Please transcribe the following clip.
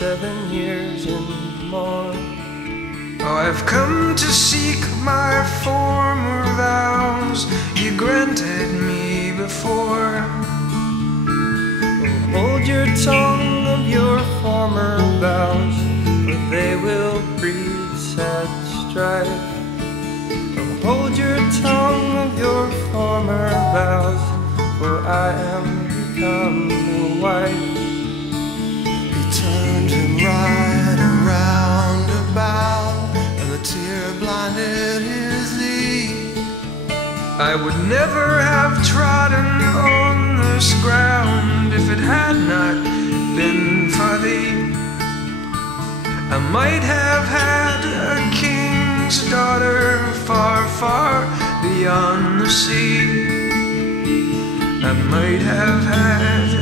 7 years and more. Oh, I've come to seek my former vows you granted me before. Oh, hold your tongue of your former vows, for they will breed sad strife. Oh, hold your tongue of your former vows, for I am become your wife. He turned him right around about, and the tear blinded his knee. I would never have trodden on this ground if it had not been for thee. I might have had a king's daughter far, far beyond the sea. I might have had